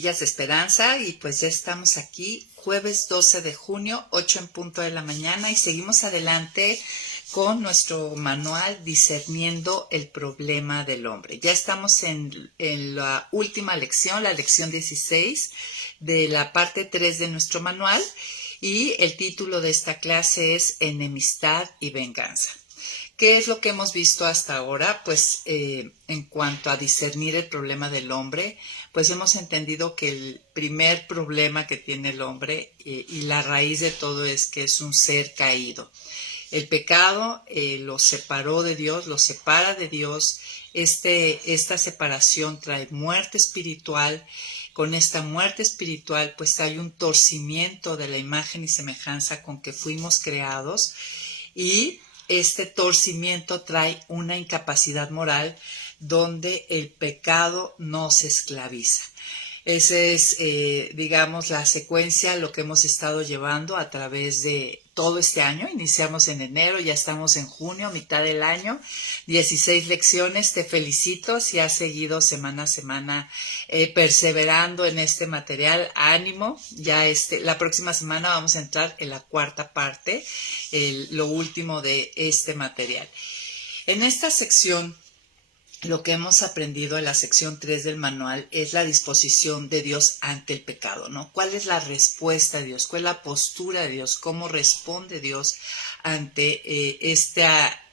Semillas de Esperanza, y pues ya estamos aquí, jueves 12 de junio, 8 en punto de la mañana, y seguimos adelante con nuestro manual Discerniendo el Problema del Hombre. Ya estamos en la última lección, la lección 16 de la parte 3 de nuestro manual, y el título de esta clase es Enemistad y Venganza. ¿Qué es lo que hemos visto hasta ahora? Pues en cuanto a discernir el problema del hombre, pues hemos entendido que el primer problema que tiene el hombre y la raíz de todo es que es un ser caído. El pecado lo separó de Dios, lo separa de Dios. Esta separación trae muerte espiritual. Con esta muerte espiritual pues hay un torcimiento de la imagen y semejanza con que fuimos creados, y este torcimiento trae una incapacidad moral donde el pecado nos esclaviza. Esa es, digamos, la secuencia, lo que hemos estado llevando a través de todo este año. Iniciamos en enero, ya estamos en junio, mitad del año, 16 lecciones. Te felicito si has seguido semana a semana perseverando en este material. Ánimo, ya la próxima semana vamos a entrar en la cuarta parte, lo último de este material. En esta sección, lo que hemos aprendido en la sección 3 del manual es la disposición de Dios ante el pecado, ¿no? ¿Cuál es la respuesta de Dios? ¿Cuál es la postura de Dios? ¿Cómo responde Dios ante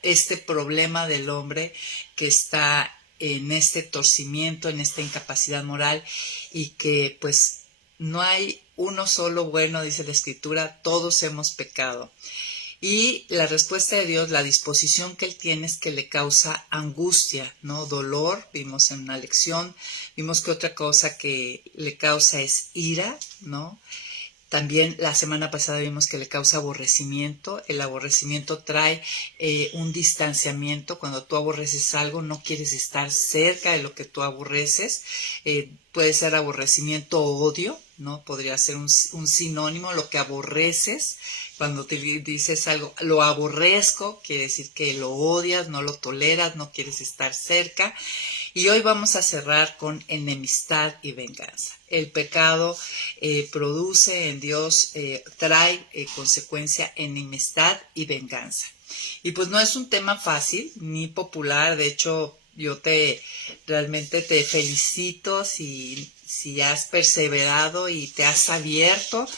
este problema del hombre que está en este torcimiento, en esta incapacidad moral, y que pues no hay uno solo bueno, dice la Escritura, todos hemos pecado? Y la respuesta de Dios, la disposición que Él tiene es que le causa angustia, ¿no? Dolor, vimos en una lección, vimos que otra cosa que le causa es ira, ¿no? También la semana pasada vimos que le causa aborrecimiento. El aborrecimiento trae un distanciamiento. Cuando tú aborreces algo, no quieres estar cerca de lo que tú aborreces. Puede ser aborrecimiento o odio, ¿no? Podría ser un sinónimo, lo que aborreces. Cuando te dices algo, lo aborrezco, quiere decir que lo odias, no lo toleras, no quieres estar cerca. Y hoy vamos a cerrar con enemistad y venganza. El pecado produce en Dios, trae consecuencia enemistad y venganza. Y pues no es un tema fácil ni popular. De hecho, yo realmente te felicito si has perseverado y te has abierto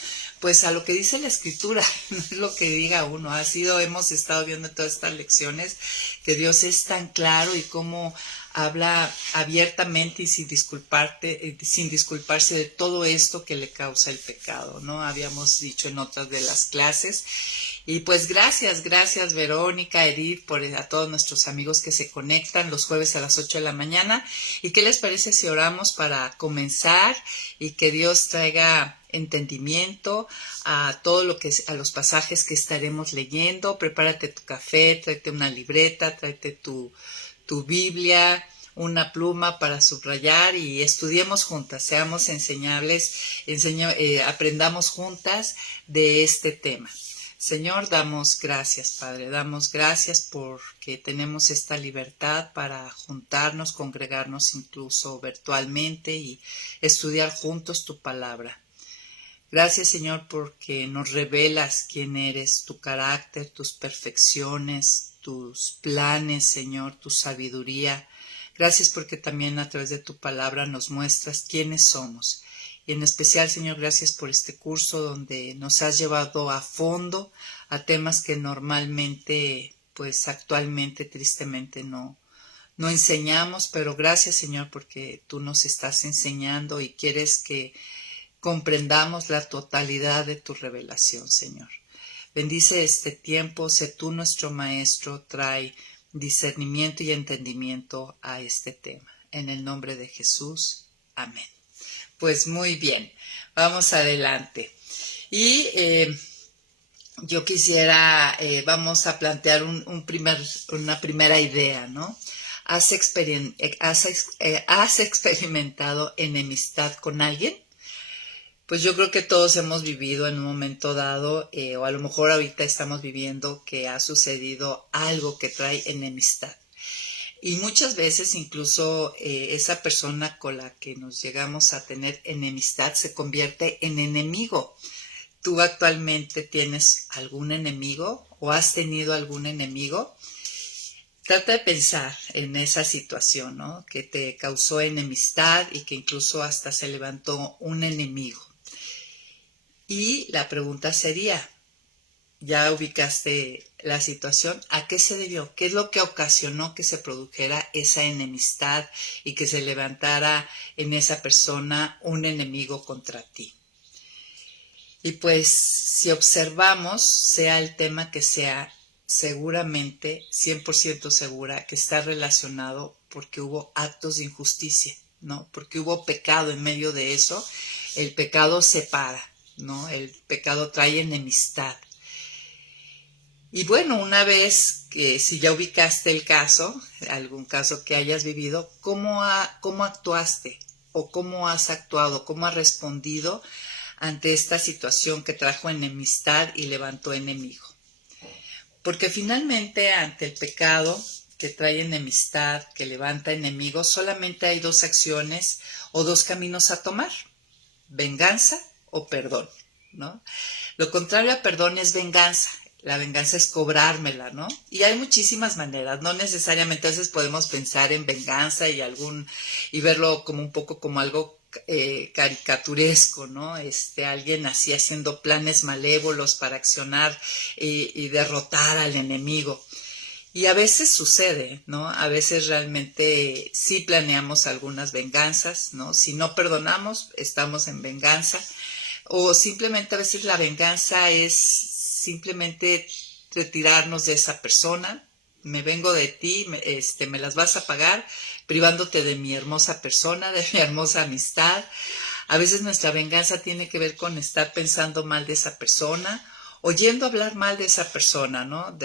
pues a lo que dice la Escritura, no es lo que diga uno. Hemos estado viendo en todas estas lecciones que Dios es tan claro y cómo habla abiertamente y sin disculparse de todo esto que le causa el pecado, ¿no? Habíamos dicho en otras de las clases. Y pues gracias Verónica, Edith, a todos nuestros amigos que se conectan los jueves a las 8 de la mañana. ¿Y qué les parece si oramos para comenzar y que Dios traiga entendimiento a a los pasajes que estaremos leyendo? Prepárate tu café, tráete una libreta, tráete tu Biblia, una pluma para subrayar y estudiemos juntas, seamos enseñables, aprendamos juntas de este tema. Señor, damos gracias, Padre, damos gracias porque tenemos esta libertad para juntarnos, congregarnos incluso virtualmente y estudiar juntos tu palabra. Gracias, Señor, porque nos revelas quién eres, tu carácter, tus perfecciones, tus planes, Señor, tu sabiduría. Gracias porque también a través de tu palabra nos muestras quiénes somos. Y en especial, Señor, gracias por este curso donde nos has llevado a fondo a temas que normalmente, pues actualmente, tristemente no enseñamos, pero gracias, Señor, porque tú nos estás enseñando y quieres que comprendamos la totalidad de tu revelación, Señor. Bendice este tiempo, sé tú nuestro maestro, trae discernimiento y entendimiento a este tema. En el nombre de Jesús, amén. Pues muy bien, vamos adelante. Y yo quisiera, vamos a plantear una primera idea, ¿no? ¿Has experimentado enemistad con alguien? Pues yo creo que todos hemos vivido en un momento dado, o a lo mejor ahorita estamos viviendo que ha sucedido algo que trae enemistad. Y muchas veces incluso esa persona con la que nos llegamos a tener enemistad se convierte en enemigo. ¿Tú actualmente tienes algún enemigo o has tenido algún enemigo? Trata de pensar en esa situación, ¿no? Que te causó enemistad y que incluso hasta se levantó un enemigo. Y la pregunta sería, ya ubicaste la situación, ¿a qué se debió? ¿Qué es lo que ocasionó que se produjera esa enemistad y que se levantara en esa persona un enemigo contra ti? Y pues si observamos, sea el tema que sea, seguramente, 100% segura, que está relacionado porque hubo actos de injusticia, ¿no? Porque hubo pecado en medio de eso. El pecado separa, ¿no? El pecado trae enemistad. Y bueno, una vez que si ya ubicaste el caso, algún caso que hayas vivido, ¿cómo actuaste? ¿O cómo has actuado? ¿Cómo has respondido ante esta situación que trajo enemistad y levantó enemigo? Porque finalmente ante el pecado que trae enemistad, que levanta enemigos, solamente hay dos acciones o dos caminos a tomar: venganza o perdón, ¿no? Lo contrario a perdón es venganza. La venganza es cobrármela, ¿no? Y hay muchísimas maneras, no necesariamente a veces podemos pensar en venganza y verlo como un poco como algo caricaturesco, ¿no? Alguien así haciendo planes malévolos para accionar y derrotar al enemigo. Y a veces sucede, ¿no? A veces realmente sí planeamos algunas venganzas, ¿no? Si no perdonamos, estamos en venganza. O simplemente a veces la venganza es simplemente retirarnos de esa persona. Me vengo de ti, me las vas a pagar, privándote de mi hermosa persona, de mi hermosa amistad. A veces nuestra venganza tiene que ver con estar pensando mal de esa persona, oyendo hablar mal de esa persona, ¿no?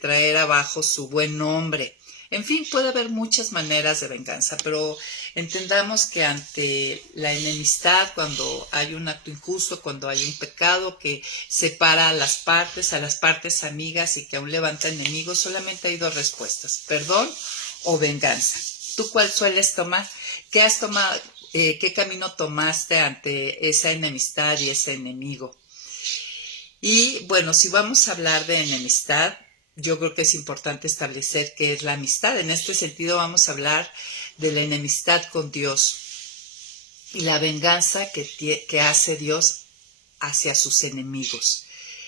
Traer abajo su buen nombre. En fin, puede haber muchas maneras de venganza, pero entendamos que ante la enemistad, cuando hay un acto injusto, cuando hay un pecado que separa a las partes amigas y que aún levanta enemigos, solamente hay dos respuestas: perdón o venganza. ¿Tú cuál sueles tomar? ¿Qué has tomado? ¿Qué camino tomaste ante esa enemistad y ese enemigo? Y bueno, si vamos a hablar de enemistad, yo creo que es importante establecer qué es la amistad. En este sentido vamos a hablar de la enemistad con Dios y la venganza que hace Dios hacia sus enemigos.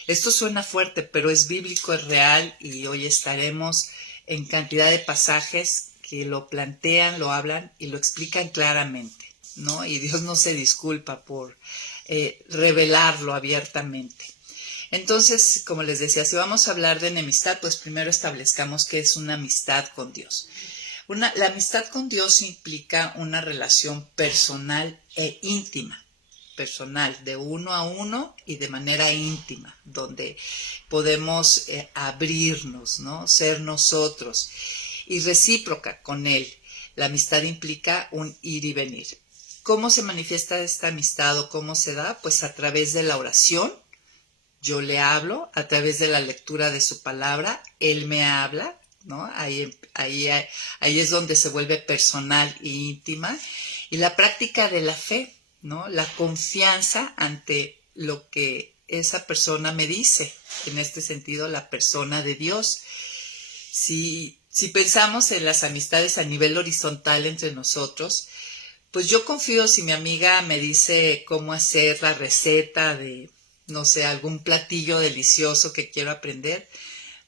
Esto suena fuerte, pero es bíblico, es real, y hoy estaremos en cantidad de pasajes que lo plantean, lo hablan y lo explican claramente, ¿no? Y Dios no se disculpa por revelarlo abiertamente. Entonces, como les decía, si vamos a hablar de enemistad, pues primero establezcamos qué es una amistad con Dios. La amistad con Dios implica una relación personal e íntima, personal, de uno a uno y de manera íntima, donde podemos abrirnos, ¿no? Ser nosotros, y recíproca con Él. La amistad implica un ir y venir. ¿Cómo se manifiesta esta amistad o cómo se da? Pues a través de la oración. Yo le hablo a través de la lectura de su palabra, Él me habla, ¿no? Ahí es donde se vuelve personal e íntima. Y la práctica de la fe, ¿no? La confianza ante lo que esa persona me dice, en este sentido, la persona de Dios. Si pensamos en las amistades a nivel horizontal entre nosotros, pues yo confío si mi amiga me dice cómo hacer la receta de, no sé, algún platillo delicioso que quiero aprender,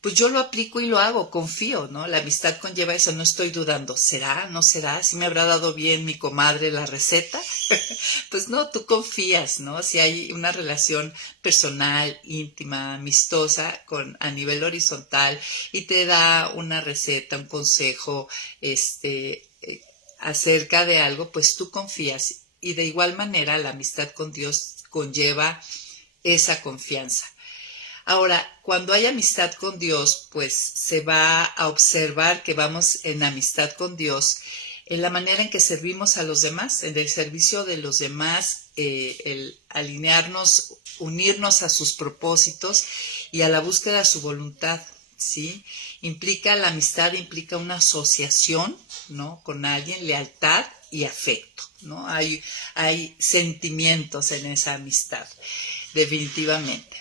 pues yo lo aplico y lo hago, confío, ¿no? La amistad conlleva eso, no estoy dudando, ¿será? ¿No será? ¿Sí me habrá dado bien mi comadre la receta? Pues no, tú confías, ¿no? Si hay una relación personal, íntima, amistosa a nivel horizontal y te da una receta, un consejo, acerca de algo, pues tú confías. Y de igual manera la amistad con Dios conlleva esa confianza. Ahora, cuando hay amistad con Dios, pues se va a observar que vamos en amistad con Dios en la manera en que servimos a los demás, en el servicio de los demás, el alinearnos, unirnos a sus propósitos y a la búsqueda de su voluntad. ¿sí? La amistad implica una asociación, ¿no? Con alguien, lealtad y afecto, ¿no? Hay sentimientos en esa amistad, definitivamente.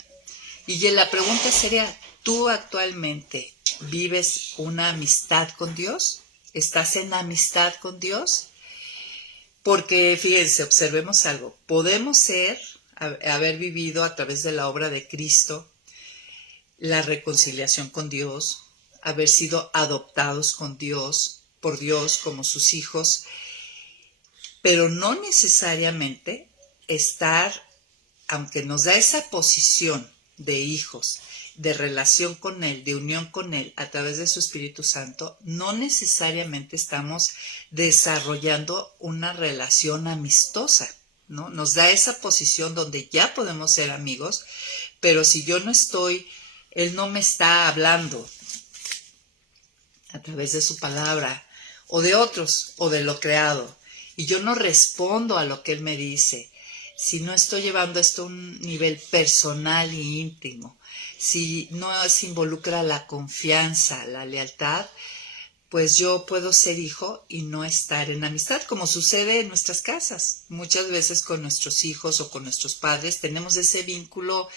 Y la pregunta sería, ¿tú actualmente vives una amistad con Dios? ¿Estás en amistad con Dios? Porque, fíjense, observemos algo. Podemos haber vivido a través de la obra de Cristo, la reconciliación con Dios, haber sido adoptados por Dios como sus hijos, pero no necesariamente estar, aunque nos da esa posición de hijos, de relación con Él, de unión con Él a través de su Espíritu Santo, no necesariamente estamos desarrollando una relación amistosa, ¿no? Nos da esa posición donde ya podemos ser amigos, pero si yo no estoy, Él no me está hablando a través de su palabra, o de otros, o de lo creado, y yo no respondo a lo que Él me dice, si no estoy llevando esto a un nivel personal y íntimo, si no se involucra la confianza, la lealtad, pues yo puedo ser hijo y no estar en amistad, como sucede en nuestras casas. Muchas veces con nuestros hijos o con nuestros padres tenemos ese vínculo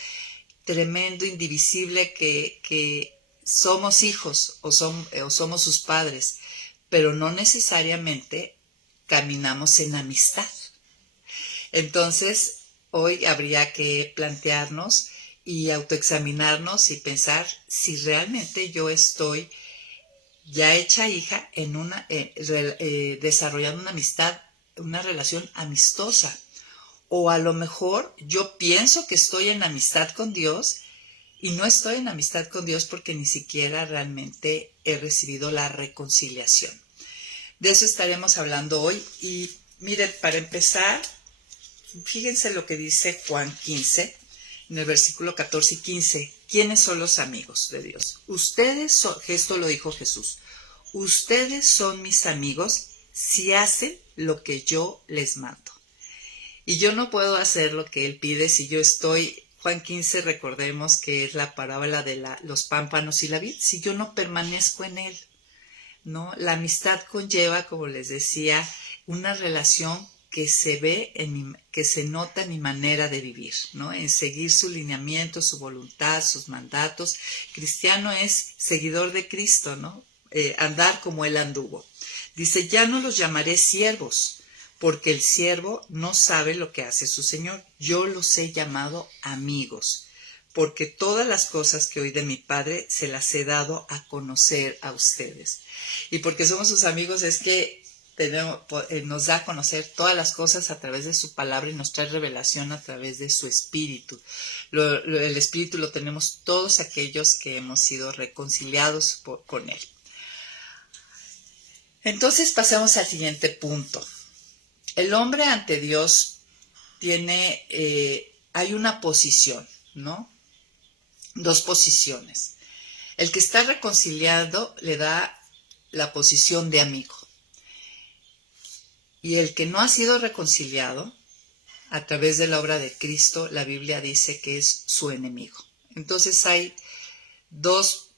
tremendo, indivisible, que somos hijos o somos sus padres, pero no necesariamente caminamos en amistad. Entonces, hoy habría que plantearnos y autoexaminarnos y pensar si realmente yo estoy ya hecha hija en desarrollando una amistad, una relación amistosa. O a lo mejor yo pienso que estoy en amistad con Dios y no estoy en amistad con Dios porque ni siquiera realmente he recibido la reconciliación. De eso estaremos hablando hoy. Y miren, para empezar, fíjense lo que dice Juan 15, en el versículo 14 y 15. ¿Quiénes son los amigos de Dios? Esto lo dijo Jesús, ustedes son mis amigos si hacen lo que yo les mando. Y yo no puedo hacer lo que Él pide si yo estoy, Juan 15, recordemos que es la parábola de los pámpanos y la vid, si yo no permanezco en Él, ¿no? La amistad conlleva, como les decía, una relación que se ve, que se nota en mi manera de vivir, ¿no? En seguir su lineamiento, su voluntad, sus mandatos. Cristiano es seguidor de Cristo, ¿no? Andar como Él anduvo. Dice, ya no los llamaré siervos, porque el siervo no sabe lo que hace su Señor. Yo los he llamado amigos, porque todas las cosas que oí de mi Padre se las he dado a conocer a ustedes. Y porque somos sus amigos es que nos da a conocer todas las cosas a través de su palabra y nos trae revelación a través de su Espíritu. El Espíritu lo tenemos todos aquellos que hemos sido reconciliados con Él. Entonces pasemos al siguiente punto. El hombre ante Dios hay una posición, ¿no? Dos posiciones. El que está reconciliado le da la posición de amigo. Y el que no ha sido reconciliado, a través de la obra de Cristo, la Biblia dice que es su enemigo. Entonces hay dos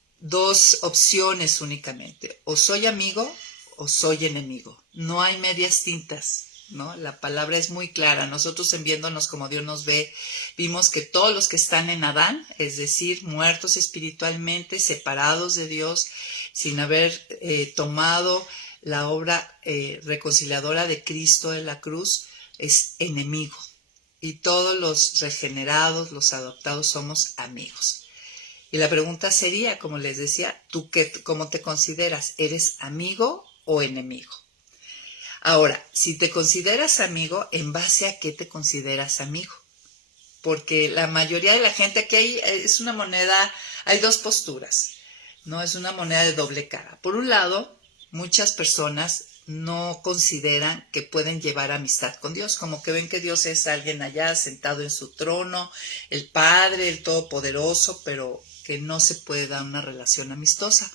opciones únicamente. O soy amigo o soy enemigo. No hay medias tintas, ¿no? La palabra es muy clara. Nosotros, en viéndonos como Dios nos ve, vimos que todos los que están en Adán, es decir, muertos espiritualmente, separados de Dios, sin haber tomado la obra reconciliadora de Cristo en la cruz, es enemigo. Y todos los regenerados, los adoptados, somos amigos. Y la pregunta sería, como les decía, ¿tú cómo te consideras? ¿Eres amigo o enemigo? Ahora, si te consideras amigo, ¿en base a qué te consideras amigo? Porque la mayoría de la gente, aquí es una moneda, hay dos posturas, ¿no? Es una moneda de doble cara. Por un lado, muchas personas no consideran que pueden llevar amistad con Dios, como que ven que Dios es alguien allá sentado en su trono, el Padre, el Todopoderoso, pero que no se puede dar una relación amistosa.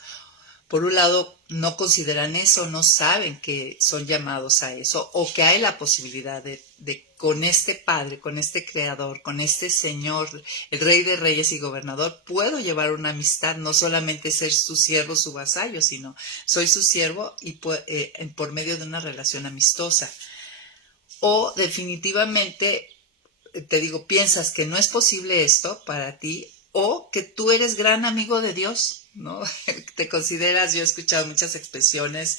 Por un lado, no consideran eso, no saben que son llamados a eso o que hay la posibilidad de con este Padre, con este Creador, con este Señor, el Rey de Reyes y Gobernador, puedo llevar una amistad, no solamente ser su siervo, su vasallo, sino soy su siervo y por medio de una relación amistosa. O definitivamente, te digo, piensas que no es posible esto para ti, o que tú eres gran amigo de Dios, ¿no? Te consideras, yo he escuchado muchas expresiones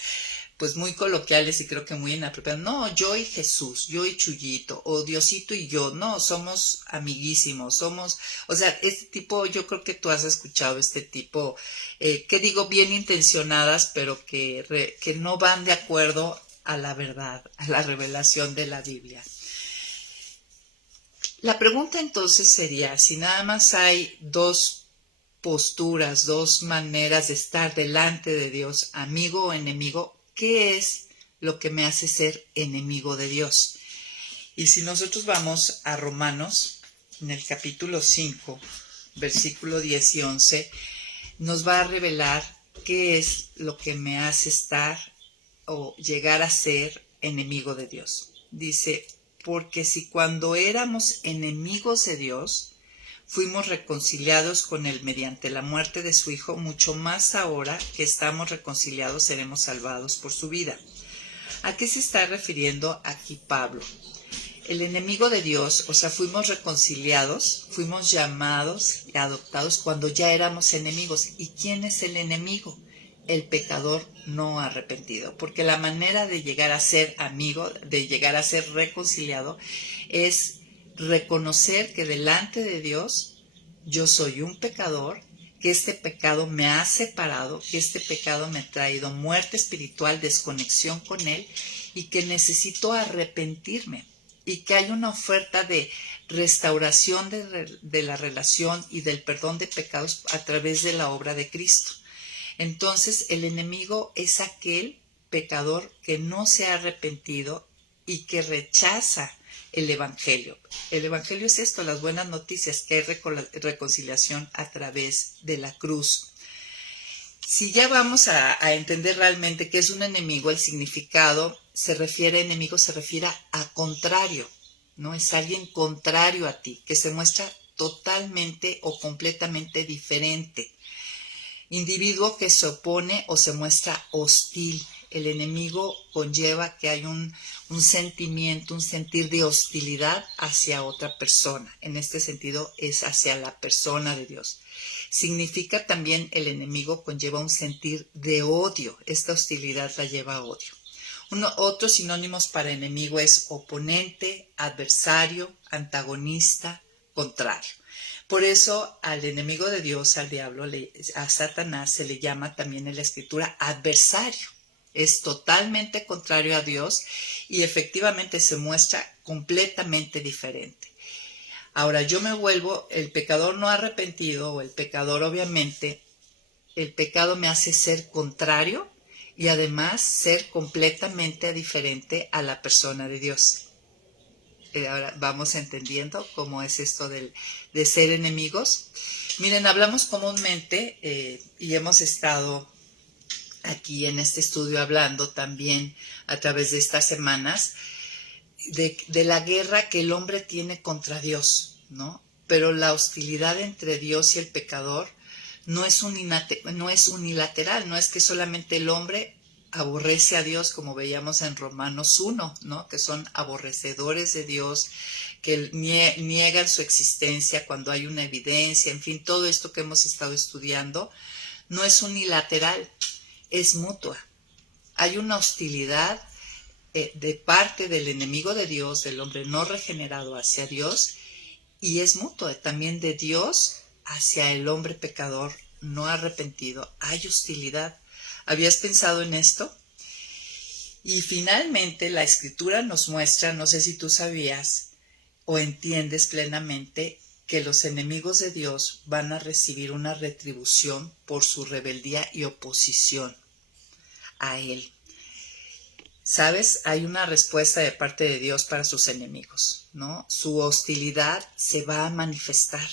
pues muy coloquiales y creo que muy inapropiadas. No, yo y Jesús, yo y Chuyito, o Diosito y yo, no, somos amiguísimos, somos, o sea, este tipo, yo creo que tú has escuchado este tipo, que digo, bien intencionadas, pero que no van de acuerdo a la verdad, a la revelación de la Biblia. La pregunta entonces sería, si nada más hay dos posturas, dos maneras de estar delante de Dios, amigo o enemigo, ¿qué es lo que me hace ser enemigo de Dios? Y si nosotros vamos a Romanos, en el capítulo 5, versículo 10 y 11, nos va a revelar qué es lo que me hace estar o llegar a ser enemigo de Dios. Dice, porque si cuando éramos enemigos de Dios, fuimos reconciliados con Él mediante la muerte de su Hijo, mucho más ahora que estamos reconciliados seremos salvados por su vida. ¿A qué se está refiriendo aquí Pablo? El enemigo de Dios, o sea, fuimos reconciliados, fuimos llamados y adoptados cuando ya éramos enemigos. ¿Y quién es el enemigo? El pecador no arrepentido, porque la manera de llegar a ser amigo, de llegar a ser reconciliado, es reconocer que delante de Dios yo soy un pecador, que este pecado me ha separado, que este pecado me ha traído muerte espiritual, desconexión con Él y que necesito arrepentirme y que hay una oferta de restauración de la relación y del perdón de pecados a través de la obra de Cristo. Entonces el enemigo es aquel pecador que no se ha arrepentido y que rechaza el Evangelio. El Evangelio es esto, las buenas noticias, que hay reconciliación a través de la cruz. Si ya vamos a entender realmente qué es un enemigo, el significado enemigo se refiere a contrario, ¿no? Es alguien contrario a ti, que se muestra totalmente o completamente diferente. Individuo que se opone o se muestra hostil. El enemigo conlleva que hay un sentimiento, un sentir de hostilidad hacia otra persona. En este sentido es hacia la persona de Dios. Significa también el enemigo conlleva un sentir de odio. Esta hostilidad la lleva a odio. Otros sinónimos para enemigo es oponente, adversario, antagonista, contrario. Por eso al enemigo de Dios, al diablo, a Satanás se le llama también en la escritura adversario. Es totalmente contrario a Dios y efectivamente se muestra completamente diferente. Ahora yo me vuelvo el pecador no arrepentido o el pecador obviamente, el pecado me hace ser contrario y además ser completamente diferente a la persona de Dios. Ahora vamos entendiendo cómo es esto de ser enemigos. Miren, hablamos comúnmente y hemos estado aquí en este estudio hablando también a través de estas semanas de la guerra que el hombre tiene contra Dios, ¿no? Pero la hostilidad entre Dios y el pecador no es unilateral, no es que solamente el hombre aborrece a Dios, como veíamos en Romanos 1, ¿no? Que son aborrecedores de Dios, que niegan su existencia cuando hay una evidencia, en fin, todo esto que hemos estado estudiando no es unilateral, es mutua. Hay una hostilidad de parte del enemigo de Dios, del hombre no regenerado hacia Dios, y es mutua también de Dios hacia el hombre pecador no arrepentido. Hay hostilidad. ¿Habías pensado en esto? Y finalmente la escritura nos muestra, no sé si tú sabías o entiendes plenamente, que los enemigos de Dios van a recibir una retribución por su rebeldía y oposición a Él. ¿Sabes? Hay una respuesta de parte de Dios para sus enemigos, ¿no? Su hostilidad se va a manifestar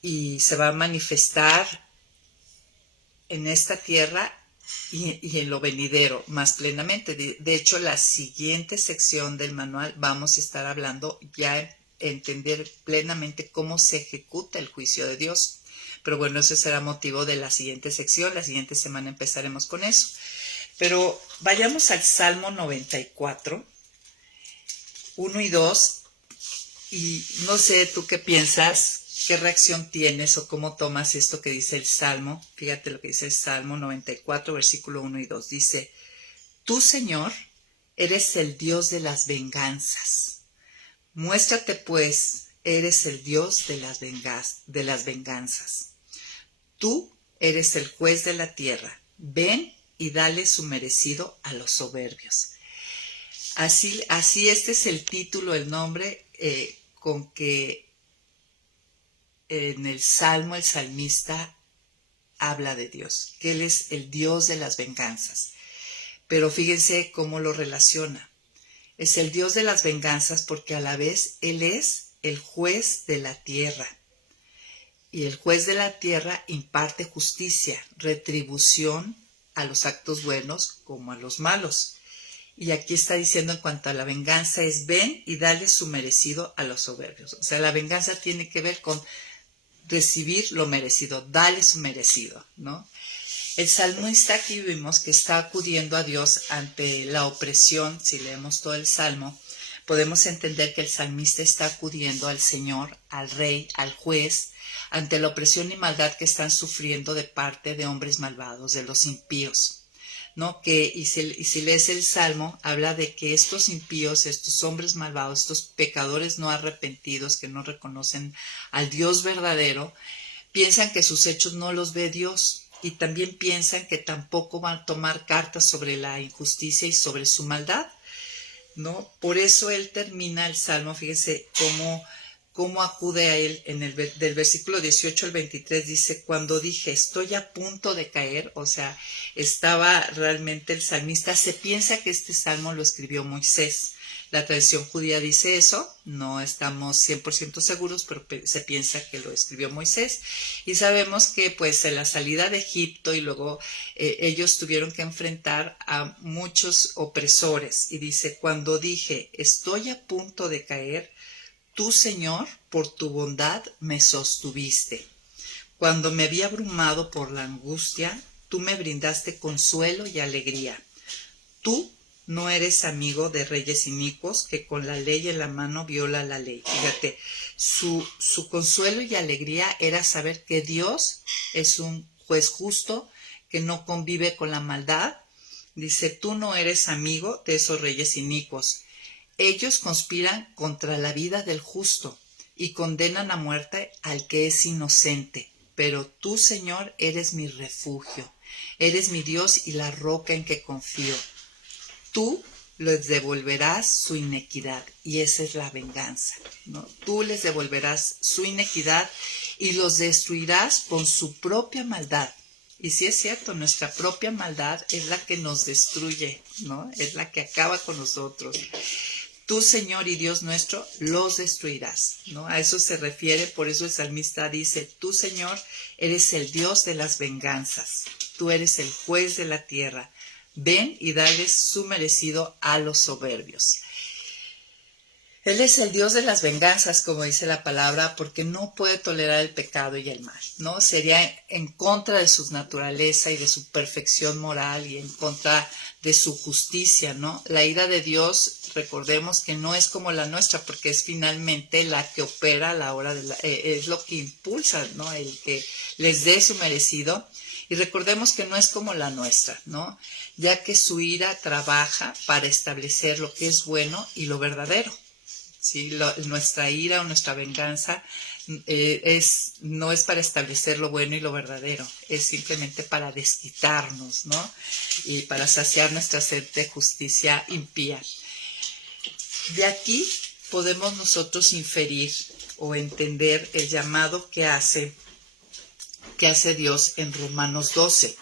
y se va a manifestar en esta tierra y en lo venidero más plenamente. De hecho, la siguiente sección del manual vamos a estar hablando ya entender plenamente cómo se ejecuta el juicio de Dios. Pero bueno, ese será motivo de la siguiente sección. La siguiente semana empezaremos con eso. Pero vayamos al Salmo 94, 1 y 2. Y no sé, ¿tú qué piensas? ¿Qué reacción tienes o cómo tomas esto que dice el Salmo? Fíjate lo que dice el Salmo 94, versículo 1 y 2. Dice, tú, Señor, eres el Dios de las venganzas. Muéstrate, pues, eres el Dios de las venganzas. Tú eres el juez de la tierra. Ven y dale su merecido a los soberbios. Así este es el título, el nombre con que en el Salmo el salmista habla de Dios, que Él es el Dios de las venganzas. Pero fíjense cómo lo relaciona. Es el Dios de las venganzas porque a la vez Él es el juez de la tierra. Y el juez de la tierra imparte justicia, retribución a los actos buenos como a los malos. Y aquí está diciendo en cuanto a la venganza es ven y dale su merecido a los soberbios. O sea, la venganza tiene que ver con recibir lo merecido, dale su merecido, ¿no? El salmista aquí vimos que está acudiendo a Dios ante la opresión. Si leemos todo el Salmo, podemos entender que el salmista está acudiendo al Señor, al Rey, al juez, ante la opresión y maldad que están sufriendo de parte de hombres malvados, de los impíos, ¿no? Y si lees el Salmo, habla de que estos impíos, estos hombres malvados, estos pecadores no arrepentidos que no reconocen al Dios verdadero, piensan que sus hechos no los ve Dios y también piensan que tampoco van a tomar cartas sobre la injusticia y sobre su maldad, ¿no? Por eso él termina el Salmo, fíjense cómo acude a él del versículo 18 al 23, dice, cuando dije estoy a punto de caer, o sea, estaba realmente el salmista, se piensa que este salmo lo escribió Moisés. La tradición judía dice eso, no estamos 100% seguros, pero se piensa que lo escribió Moisés. Y sabemos que pues en la salida de Egipto y luego ellos tuvieron que enfrentar a muchos opresores. Y dice, cuando dije, estoy a punto de caer, tú, Señor, por tu bondad me sostuviste. Cuando me había abrumado por la angustia, tú me brindaste consuelo y alegría. Tú no eres amigo de reyes inicuos que con la ley en la mano viola la ley. Fíjate, su consuelo y alegría era saber que Dios es un juez justo, que no convive con la maldad. Dice, tú no eres amigo de esos reyes inicuos. Ellos conspiran contra la vida del justo y condenan a muerte al que es inocente. Pero tú, Señor, eres mi refugio, eres mi Dios y la roca en que confío. Tú les devolverás su inequidad y esa es la venganza, ¿no? Tú les devolverás su inequidad y los destruirás con su propia maldad. Y sí es cierto, nuestra propia maldad es la que nos destruye, ¿no? Es la que acaba con nosotros. Tú, Señor y Dios nuestro, los destruirás, ¿no? A eso se refiere, por eso el salmista dice, tú, Señor, eres el Dios de las venganzas, tú eres el juez de la tierra, ven y dales su merecido a los soberbios. Él es el Dios de las venganzas, como dice la palabra, porque no puede tolerar el pecado y el mal, ¿no? Sería en contra de su naturaleza y de su perfección moral y en contra de su justicia, ¿no? La ira de Dios, recordemos que no es como la nuestra, porque es finalmente la que opera a la hora de es lo que impulsa, ¿no? El que les dé su merecido. Y recordemos que no es como la nuestra, ¿no? Ya que su ira trabaja para establecer lo que es bueno y lo verdadero. ¿Sí? Nuestra ira o nuestra venganza no es para establecer lo bueno y lo verdadero, es simplemente para desquitarnos, ¿no? Y para saciar nuestra sed de justicia impía. De aquí podemos nosotros inferir o entender el llamado que hace Dios en Romanos 12.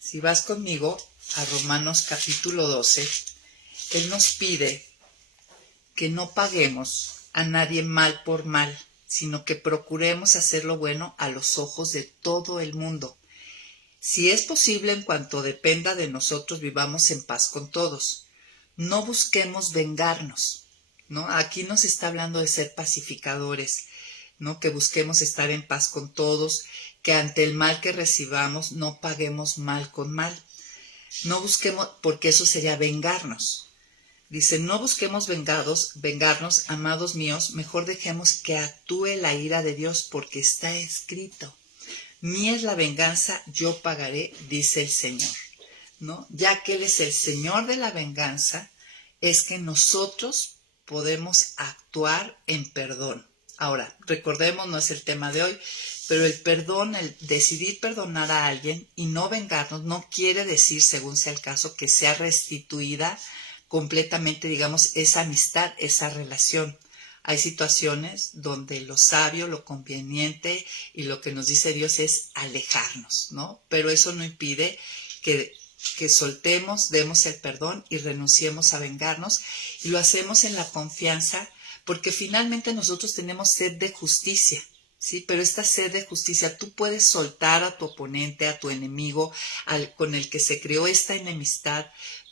Si vas conmigo a Romanos capítulo 12, Él nos pide que no paguemos a nadie mal por mal, sino que procuremos hacer lo bueno a los ojos de todo el mundo. Si es posible, en cuanto dependa de nosotros, vivamos en paz con todos. No busquemos vengarnos, ¿no? Aquí nos está hablando de ser pacificadores, ¿no? Que busquemos estar en paz con todos, que ante el mal que recibamos no paguemos mal con mal. No busquemos, porque eso sería vengarnos. Dice, no busquemos vengarnos, amados míos, mejor dejemos que actúe la ira de Dios, porque está escrito. Mía es la venganza, yo pagaré, dice el Señor, ¿no? Ya que Él es el Señor de la venganza, es que nosotros podemos actuar en perdón. Ahora, recordemos, no es el tema de hoy, pero el perdón, el decidir perdonar a alguien y no vengarnos, no quiere decir, según sea el caso, que sea restituida completamente, digamos, esa amistad, esa relación. Hay situaciones donde lo sabio, lo conveniente y lo que nos dice Dios es alejarnos, ¿no? Pero eso no impide que soltemos, demos el perdón y renunciemos a vengarnos, y lo hacemos en la confianza, porque finalmente nosotros tenemos sed de justicia, ¿sí? Pero esta sed de justicia, tú puedes soltar a tu oponente, a tu enemigo, con el que se creó esta enemistad,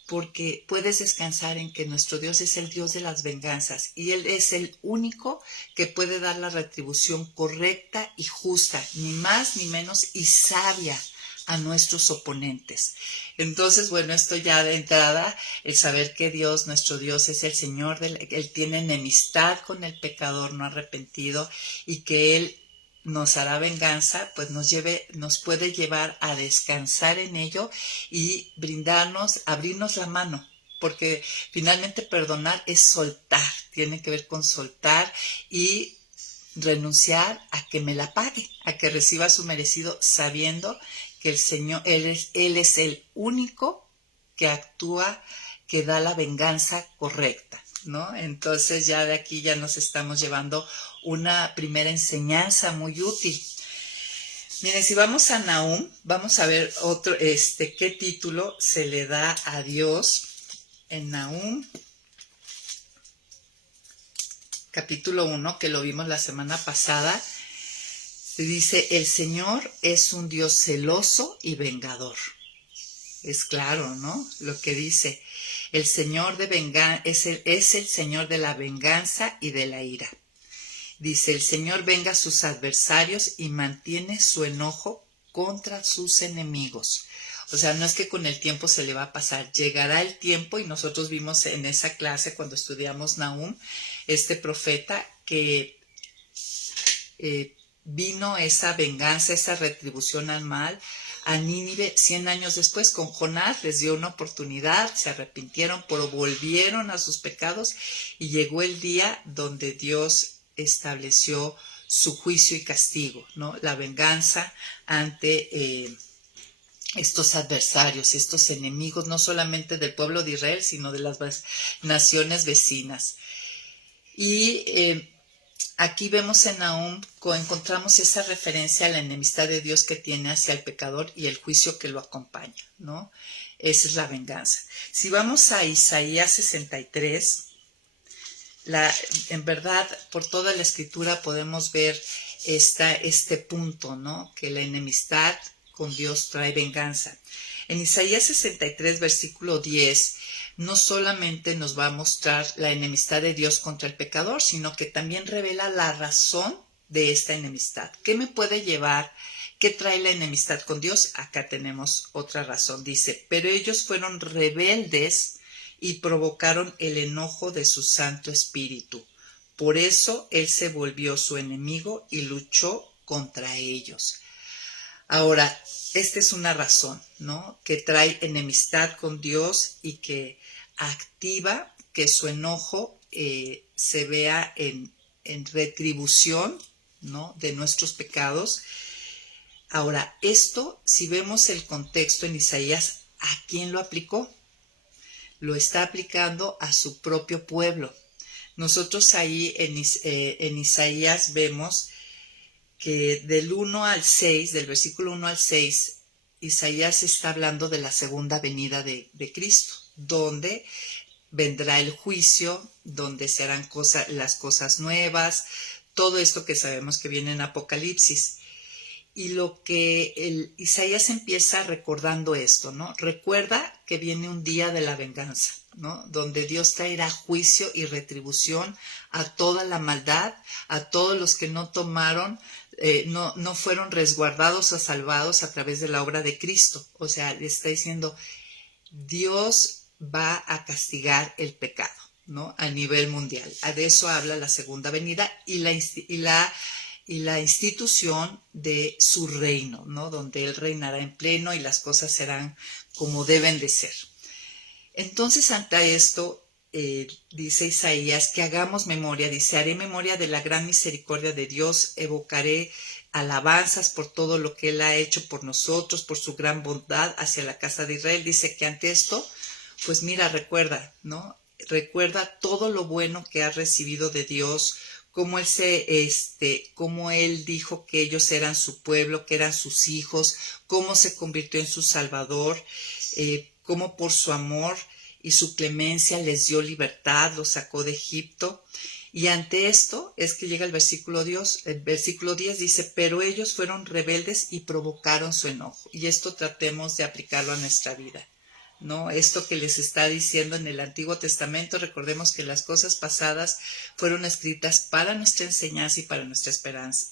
porque puedes descansar en que nuestro Dios es el Dios de las venganzas y Él es el único que puede dar la retribución correcta y justa, ni más ni menos, y sabia a nuestros oponentes. Entonces, bueno, esto ya de entrada, el saber que Dios, nuestro Dios, es el Señor, Él tiene enemistad con el pecador no arrepentido, y que Él nos hará venganza, pues nos puede llevar a descansar en ello y abrirnos la mano, porque finalmente perdonar es soltar, tiene que ver con soltar y renunciar a que me la pague, a que reciba su merecido, sabiendo que el Señor, Él es el único que actúa, que da la venganza correcta, ¿no? Entonces ya de aquí ya nos estamos llevando una primera enseñanza muy útil. Miren, si vamos a Nahum, vamos a ver qué título se le da a Dios en Nahum, capítulo 1, que lo vimos la semana pasada. Se dice, el Señor es un Dios celoso y vengador. Es claro, ¿no? Lo que dice, el Señor es el Señor de la venganza y de la ira. Dice, el Señor venga a sus adversarios y mantiene su enojo contra sus enemigos. O sea, no es que con el tiempo se le va a pasar, llegará el tiempo, y nosotros vimos en esa clase cuando estudiamos Nahum, este profeta, que vino esa venganza, esa retribución al mal a Nínive 100 años después. Con Jonás les dio una oportunidad, se arrepintieron, pero volvieron a sus pecados, y llegó el día donde Dios estableció su juicio y castigo, ¿no? La venganza ante estos adversarios, estos enemigos, no solamente del pueblo de Israel, sino de las naciones vecinas. Y aquí vemos en Nahum, encontramos esa referencia a la enemistad de Dios que tiene hacia el pecador y el juicio que lo acompaña, ¿no? Esa es la venganza. Si vamos a Isaías 63, en verdad, por toda la escritura podemos ver este punto, ¿no? Que la enemistad con Dios trae venganza. En Isaías 63, versículo 10, no solamente nos va a mostrar la enemistad de Dios contra el pecador, sino que también revela la razón de esta enemistad. ¿Qué me puede llevar? ¿Qué trae la enemistad con Dios? Acá tenemos otra razón. Dice, pero ellos fueron rebeldes y provocaron el enojo de su Santo Espíritu. Por eso Él se volvió su enemigo y luchó contra ellos. Ahora, esta es una razón, ¿no? Que trae enemistad con Dios y que activa que su enojo se vea en retribución, ¿no? De nuestros pecados. Ahora, esto, si vemos el contexto en Isaías, ¿a quién lo aplicó? Lo está aplicando a su propio pueblo. Nosotros ahí en Isaías vemos que del 1 al 6, del versículo 1 al 6, Isaías está hablando de la segunda venida de Cristo, donde vendrá el juicio, donde se harán las cosas nuevas, todo esto que sabemos que viene en Apocalipsis. Y lo que Isaías empieza recordando esto, ¿no? Recuerda que viene un día de la venganza, ¿no? Donde Dios traerá juicio y retribución a toda la maldad, a todos los que no tomaron, no fueron resguardados o salvados a través de la obra de Cristo. O sea, le está diciendo, Dios va a castigar el pecado, ¿no? A nivel mundial. De eso habla la segunda venida y la institución de su reino, ¿no? Donde Él reinará en pleno y las cosas serán como deben de ser. Entonces, ante esto, dice Isaías, que hagamos memoria, dice, haré memoria de la gran misericordia de Dios, evocaré alabanzas por todo lo que Él ha hecho por nosotros, por su gran bondad hacia la casa de Israel. Dice que ante esto, pues mira, recuerda, ¿no? Recuerda todo lo bueno que has recibido de Dios, cómo él dijo que ellos eran su pueblo, que eran sus hijos, cómo se convirtió en su Salvador, cómo por su amor y su clemencia les dio libertad, los sacó de Egipto. Y ante esto es que llega el versículo 10, dice, pero ellos fueron rebeldes y provocaron su enojo. Y esto tratemos de aplicarlo a nuestra vida, ¿no? Esto que les está diciendo en el Antiguo Testamento, recordemos que las cosas pasadas fueron escritas para nuestra enseñanza y para nuestra esperanza,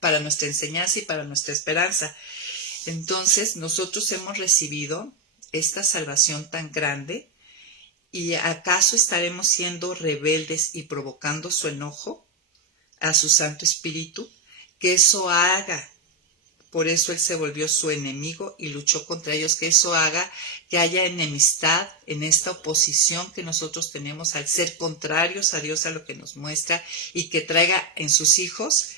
para nuestra enseñanza y para nuestra esperanza. Entonces, nosotros hemos recibido esta salvación tan grande, ¿y acaso estaremos siendo rebeldes y provocando su enojo a su Santo Espíritu? Que eso haga. Por eso Él se volvió su enemigo y luchó contra ellos, que eso haga que haya enemistad en esta oposición que nosotros tenemos al ser contrarios a Dios, a lo que nos muestra, y que traiga en sus hijos,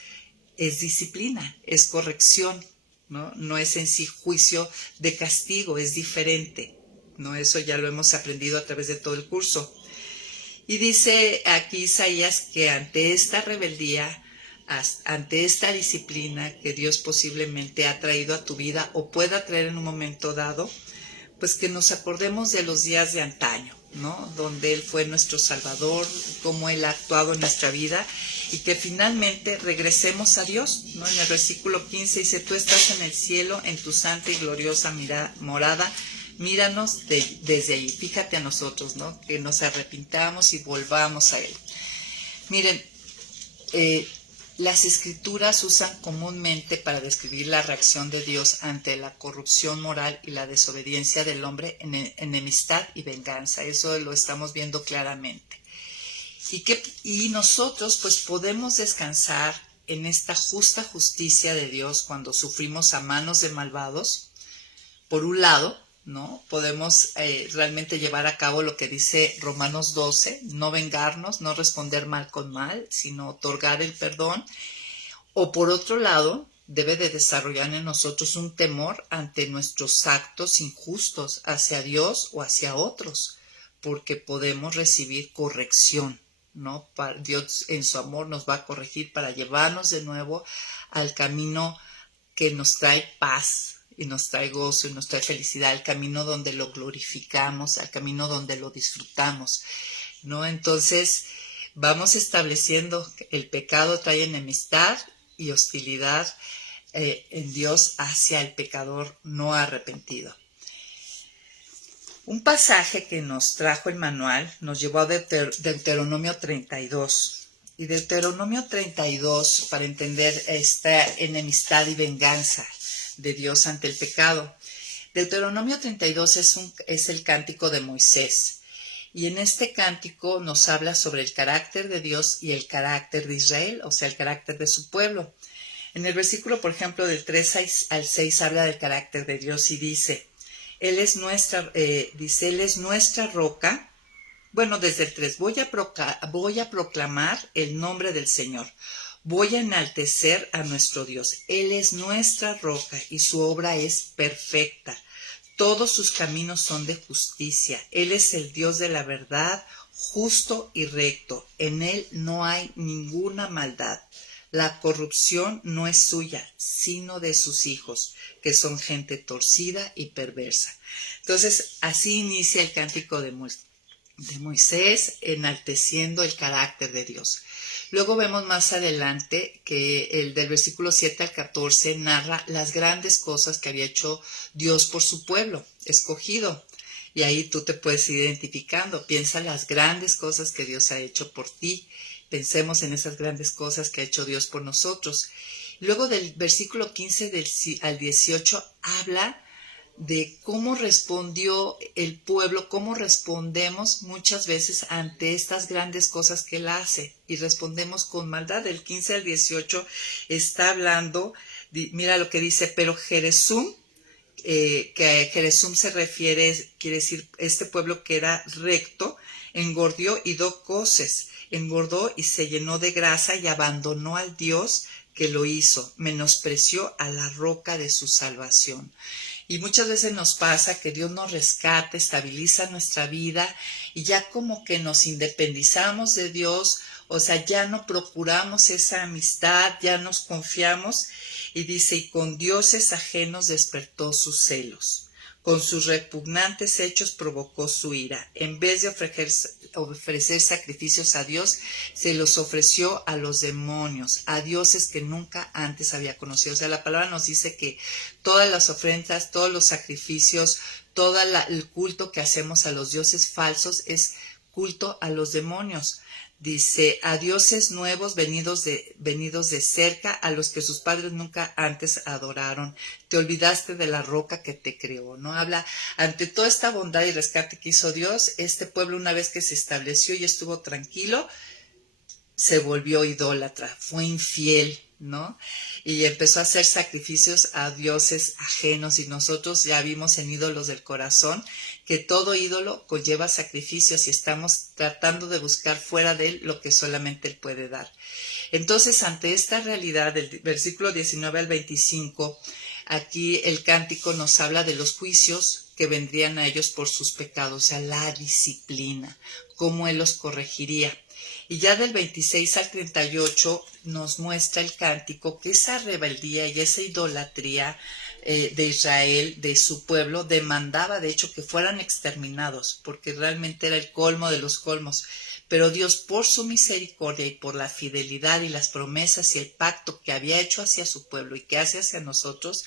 es disciplina, es corrección, ¿no? No es en sí juicio de castigo, es diferente, ¿no? Eso ya lo hemos aprendido a través de todo el curso. Y dice aquí Isaías que ante esta rebeldía, ante esta disciplina que Dios posiblemente ha traído a tu vida o pueda traer en un momento dado, pues que nos acordemos de los días de antaño, ¿no? Donde Él fue nuestro Salvador, cómo Él ha actuado en nuestra vida y que finalmente regresemos a Dios, ¿no? En el versículo 15 dice, tú estás en el cielo, en tu santa y gloriosa morada, míranos desde ahí, fíjate a nosotros, ¿no? Que nos arrepintamos y volvamos a Él. Miren, las escrituras usan comúnmente para describir la reacción de Dios ante la corrupción moral y la desobediencia del hombre en enemistad y venganza. Eso lo estamos viendo claramente. Y nosotros pues podemos descansar en esta justa justicia de Dios cuando sufrimos a manos de malvados. Por un lado, ¿no? Podemos realmente llevar a cabo lo que dice Romanos 12, no vengarnos, no responder mal con mal, sino otorgar el perdón. O por otro lado, debe de desarrollar en nosotros un temor ante nuestros actos injustos hacia Dios o hacia otros, porque podemos recibir corrección, ¿no? Dios en su amor nos va a corregir para llevarnos de nuevo al camino que nos trae paz, y nos trae gozo y nos trae felicidad, al camino donde lo glorificamos, al camino donde lo disfrutamos, ¿no? Entonces, vamos estableciendo que el pecado trae enemistad y hostilidad en Dios hacia el pecador no arrepentido. Un pasaje que nos trajo el manual nos llevó a Deuteronomio 32. Y Deuteronomio 32, para entender esta enemistad y venganza de Dios ante el pecado. Deuteronomio 32 es el cántico de Moisés. Y en este cántico nos habla sobre el carácter de Dios y el carácter de Israel, o sea, el carácter de su pueblo. En el versículo, por ejemplo, del 3 al 6 habla del carácter de Dios y dice, Él es nuestra roca. Bueno, desde el 3, voy a proclamar el nombre del Señor. Voy a enaltecer a nuestro Dios. Él es nuestra roca y su obra es perfecta. Todos sus caminos son de justicia. Él es el Dios de la verdad, justo y recto. En Él no hay ninguna maldad. La corrupción no es suya, sino de sus hijos, que son gente torcida y perversa. Entonces, así inicia el cántico de Moisés, enalteciendo el carácter de Dios. Luego vemos más adelante que el del versículo 7 al 14 narra las grandes cosas que había hecho Dios por su pueblo escogido. Y ahí tú te puedes ir identificando. Piensa las grandes cosas que Dios ha hecho por ti. Pensemos en esas grandes cosas que ha hecho Dios por nosotros. Luego del versículo 15 al 18 habla de cómo respondió el pueblo, cómo respondemos muchas veces ante estas grandes cosas que Él hace y respondemos con maldad. Del 15 al 18 está hablando, mira lo que dice, pero Jerezum, que a Jerezum se refiere, quiere decir este pueblo que era recto, engordó y dio coces, engordó y se llenó de grasa y abandonó al Dios que lo hizo, menospreció a la roca de su salvación. Y muchas veces nos pasa que Dios nos rescata, estabiliza nuestra vida y ya como que nos independizamos de Dios, o sea, ya no procuramos esa amistad, ya nos confiamos y dice, y con dioses ajenos despertó sus celos. Con sus repugnantes hechos provocó su ira. En vez de ofrecer sacrificios a Dios, se los ofreció a los demonios, a dioses que nunca antes había conocido. O sea, la palabra nos dice que todas las ofrendas, todos los sacrificios, todo el culto que hacemos a los dioses falsos es culto a los demonios. Dice, a dioses nuevos venidos de cerca, a los que sus padres nunca antes adoraron. Te olvidaste de la roca que te creó, ¿no? Habla, ante toda esta bondad y rescate que hizo Dios, este pueblo una vez que se estableció y estuvo tranquilo, se volvió idólatra, fue infiel, ¿no? Y empezó a hacer sacrificios a dioses ajenos y nosotros ya vimos en Ídolos del Corazón que todo ídolo conlleva sacrificios y estamos tratando de buscar fuera de él lo que solamente él puede dar. Entonces, ante esta realidad, del versículo 19 al 25, aquí el cántico nos habla de los juicios que vendrían a ellos por sus pecados, o sea, la disciplina, cómo él los corregiría. Y ya del 26 al 38 nos muestra el cántico que esa rebeldía y esa idolatría de Israel, de su pueblo, demandaba de hecho que fueran exterminados, porque realmente era el colmo de los colmos. Pero Dios, por su misericordia y por la fidelidad y las promesas y el pacto que había hecho hacia su pueblo y que hace hacia nosotros,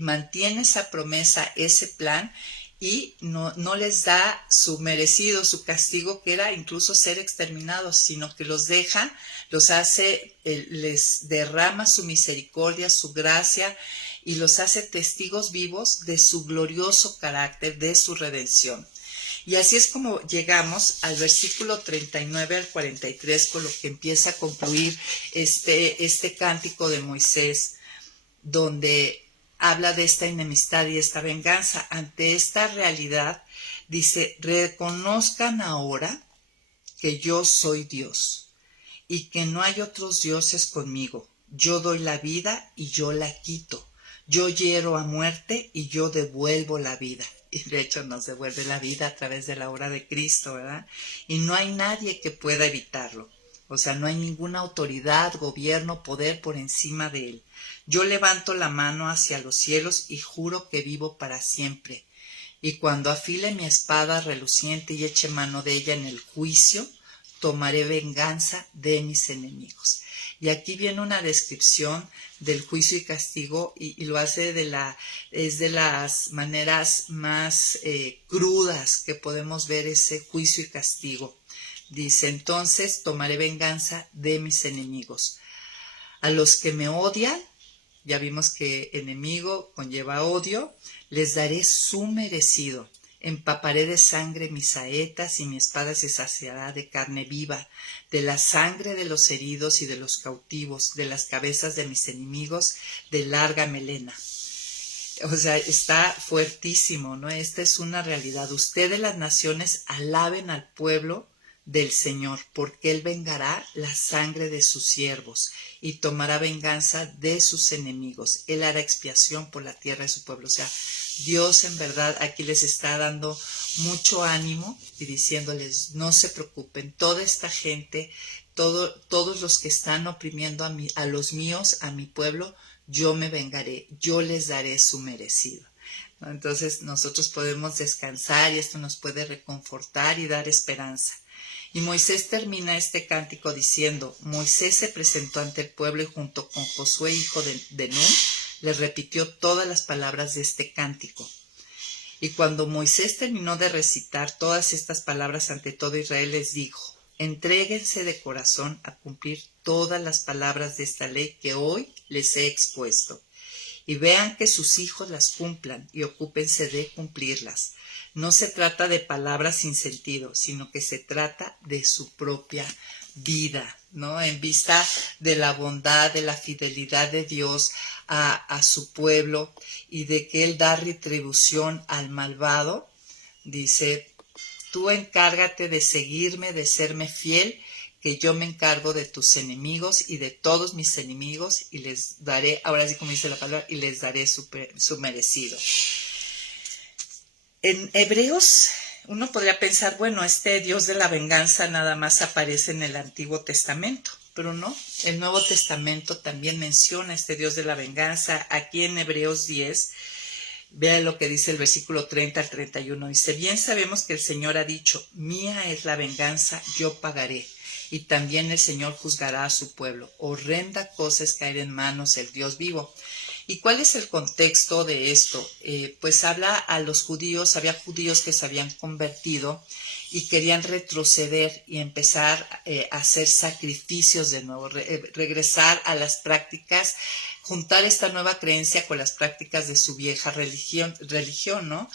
mantiene esa promesa, ese plan, y no les da su merecido, su castigo, que era incluso ser exterminados, sino que los deja, los hace, les derrama su misericordia, su gracia, y los hace testigos vivos de su glorioso carácter, de su redención. Y así es como llegamos al versículo 39 al 43, con lo que empieza a concluir este cántico de Moisés, donde habla de esta enemistad y esta venganza. Ante esta realidad, dice, reconozcan ahora que yo soy Dios y que no hay otros dioses conmigo. Yo doy la vida y yo la quito. Yo hiero a muerte y yo devuelvo la vida. Y de hecho nos devuelve la vida a través de la obra de Cristo, ¿verdad? Y no hay nadie que pueda evitarlo. O sea, no hay ninguna autoridad, gobierno, poder por encima de él. Yo levanto la mano hacia los cielos y juro que vivo para siempre. Y cuando afile mi espada reluciente y eche mano de ella en el juicio, tomaré venganza de mis enemigos. Y aquí viene una descripción del juicio y castigo y lo hace es de las maneras más crudas que podemos ver ese juicio y castigo. Dice, entonces tomaré venganza de mis enemigos. A los que me odian, ya vimos que enemigo conlleva odio, les daré su merecido. Empaparé de sangre mis saetas y mi espada se saciará de carne viva, de la sangre de los heridos y de los cautivos, de las cabezas de mis enemigos de larga melena. O sea, está fuertísimo, ¿no? Esta es una realidad. Ustedes, las naciones, alaben al pueblo del Señor, porque Él vengará la sangre de sus siervos y tomará venganza de sus enemigos. Él hará expiación por la tierra de su pueblo. O sea, Dios en verdad aquí les está dando mucho ánimo y diciéndoles, no se preocupen, toda esta gente, todos los que están oprimiendo a los míos, a mi pueblo, yo me vengaré, yo les daré su merecido. ¿no? Entonces nosotros podemos descansar y esto nos puede reconfortar y dar esperanza. Y Moisés termina este cántico diciendo: Moisés se presentó ante el pueblo y junto con Josué, hijo de Nun, le repitió todas las palabras de este cántico. Y cuando Moisés terminó de recitar todas estas palabras ante todo Israel, les dijo: entréguense de corazón a cumplir todas las palabras de esta ley que hoy les he expuesto, y vean que sus hijos las cumplan y ocúpense de cumplirlas. No se trata de palabras sin sentido, sino que se trata de su propia vida, ¿no? En vista de la bondad, de la fidelidad de Dios a su pueblo y de que Él da retribución al malvado, dice: tú encárgate de seguirme, de serme fiel, que yo me encargo de tus enemigos y de todos mis enemigos, y les daré, ahora sí como dice la palabra, y les daré su merecido. En Hebreos, uno podría pensar, bueno, este Dios de la venganza nada más aparece en el Antiguo Testamento, pero no, el Nuevo Testamento también menciona este Dios de la venganza. Aquí en Hebreos 10, vea lo que dice el versículo 30 al 31. Dice: bien sabemos que el Señor ha dicho: mía es la venganza, yo pagaré. Y también el Señor juzgará a su pueblo. Horrenda cosa es caer en manos del Dios vivo. ¿Y cuál es el contexto de esto? Pues habla a los judíos, había judíos que se habían convertido y querían retroceder y empezar a hacer sacrificios de nuevo, regresar a las prácticas, juntar esta nueva creencia con las prácticas de su vieja religión, ¿no?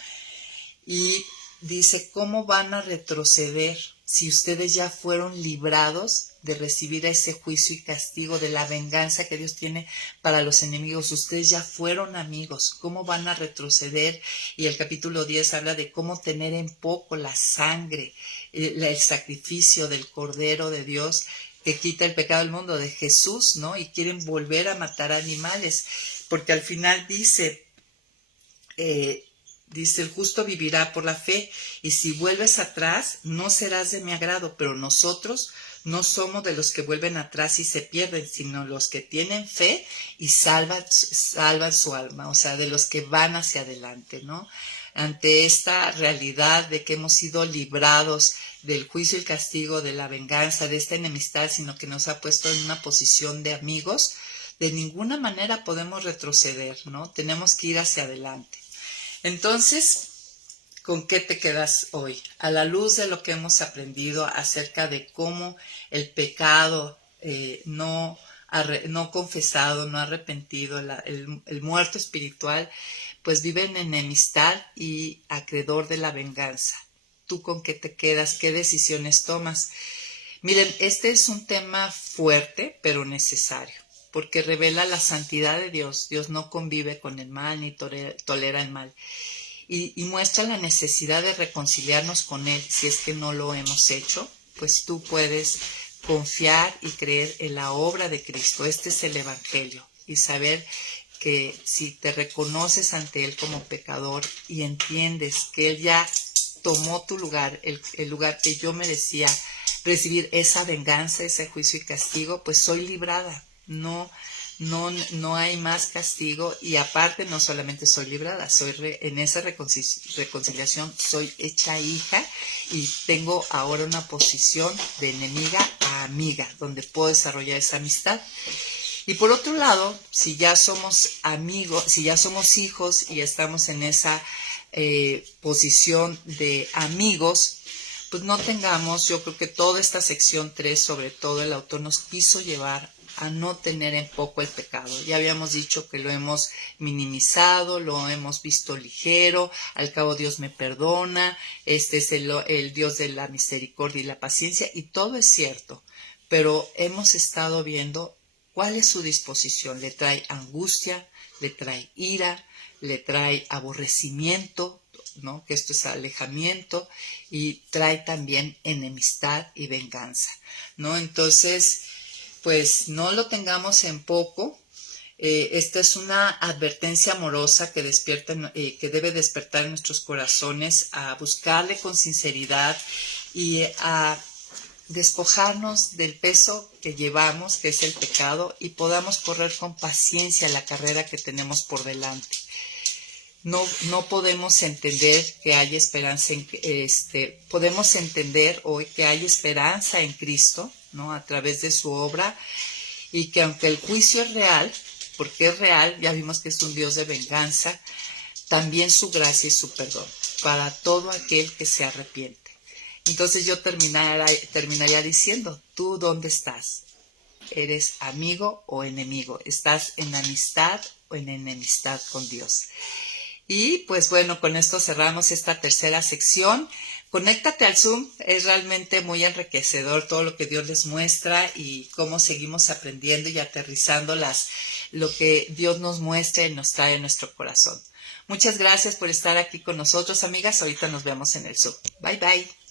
Y dice: ¿cómo van a retroceder si ustedes ya fueron librados de recibir ese juicio y castigo de la venganza que Dios tiene para los enemigos? Ustedes ya fueron amigos, ¿cómo van a retroceder? Y el capítulo 10 habla de cómo tener en poco la sangre, el sacrificio del Cordero de Dios que quita el pecado del mundo, de Jesús, ¿no? Y quieren volver a matar animales, porque al final dice, el justo vivirá por la fe, y si vuelves atrás no serás de mi agrado. Pero nosotros no somos de los que vuelven atrás y se pierden, sino los que tienen fe y salvan su alma, o sea, de los que van hacia adelante, ¿no? Ante esta realidad de que hemos sido librados del juicio y castigo, de la venganza, de esta enemistad, sino que nos ha puesto en una posición de amigos, de ninguna manera podemos retroceder, ¿no? Tenemos que ir hacia adelante. Entonces, ¿con qué te quedas hoy? A la luz de lo que hemos aprendido acerca de cómo el pecado no confesado, no arrepentido, el muerto espiritual, pues vive en enemistad y acreedor de la venganza. ¿Tú con qué te quedas? ¿Qué decisiones tomas? Miren, este es un tema fuerte, pero necesario, porque revela la santidad de Dios. Dios no convive con el mal ni tolera el mal. Y muestra la necesidad de reconciliarnos con Él. Si es que no lo hemos hecho, pues tú puedes confiar y creer en la obra de Cristo. Este es el Evangelio. Y saber que si te reconoces ante Él como pecador y entiendes que Él ya tomó tu lugar, el lugar que yo merecía recibir, esa venganza, ese juicio y castigo, pues soy librada. No hay más castigo, y aparte no solamente soy librada, en esa reconciliación soy hecha hija y tengo ahora una posición de enemiga a amiga, donde puedo desarrollar esa amistad. Y por otro lado, si ya somos amigos, si ya somos hijos y estamos en esa posición de amigos, pues no tengamos, yo creo que toda esta sección 3, sobre todo el autor nos quiso llevar a no tener en poco el pecado. Ya habíamos dicho que lo hemos minimizado, lo hemos visto ligero, al cabo Dios me perdona, este es el Dios de la misericordia y la paciencia, y todo es cierto, pero hemos estado viendo cuál es su disposición. Le trae angustia, le trae ira, le trae aborrecimiento, ¿no? Que esto es alejamiento, y trae también enemistad y venganza, ¿no? Entonces, pues no lo tengamos en poco. Esta es una advertencia amorosa que debe despertar en nuestros corazones a buscarle con sinceridad y a despojarnos del peso que llevamos, que es el pecado, y podamos correr con paciencia la carrera que tenemos por delante. no podemos entender que hay esperanza podemos entender hoy que hay esperanza en Cristo, ¿no? A través de su obra, y que aunque el juicio es real, porque es real, ya vimos que es un Dios de venganza, también su gracia y su perdón para todo aquel que se arrepiente. Entonces yo terminaría diciendo, ¿tú dónde estás? ¿Eres amigo o enemigo? ¿Estás en amistad o en enemistad con Dios? Y pues bueno, con esto cerramos esta tercera sección. Conéctate al Zoom, es realmente muy enriquecedor todo lo que Dios les muestra y cómo seguimos aprendiendo y aterrizando lo que Dios nos muestra y nos trae en nuestro corazón. Muchas gracias por estar aquí con nosotros, amigas. Ahorita nos vemos en el Zoom. Bye, bye.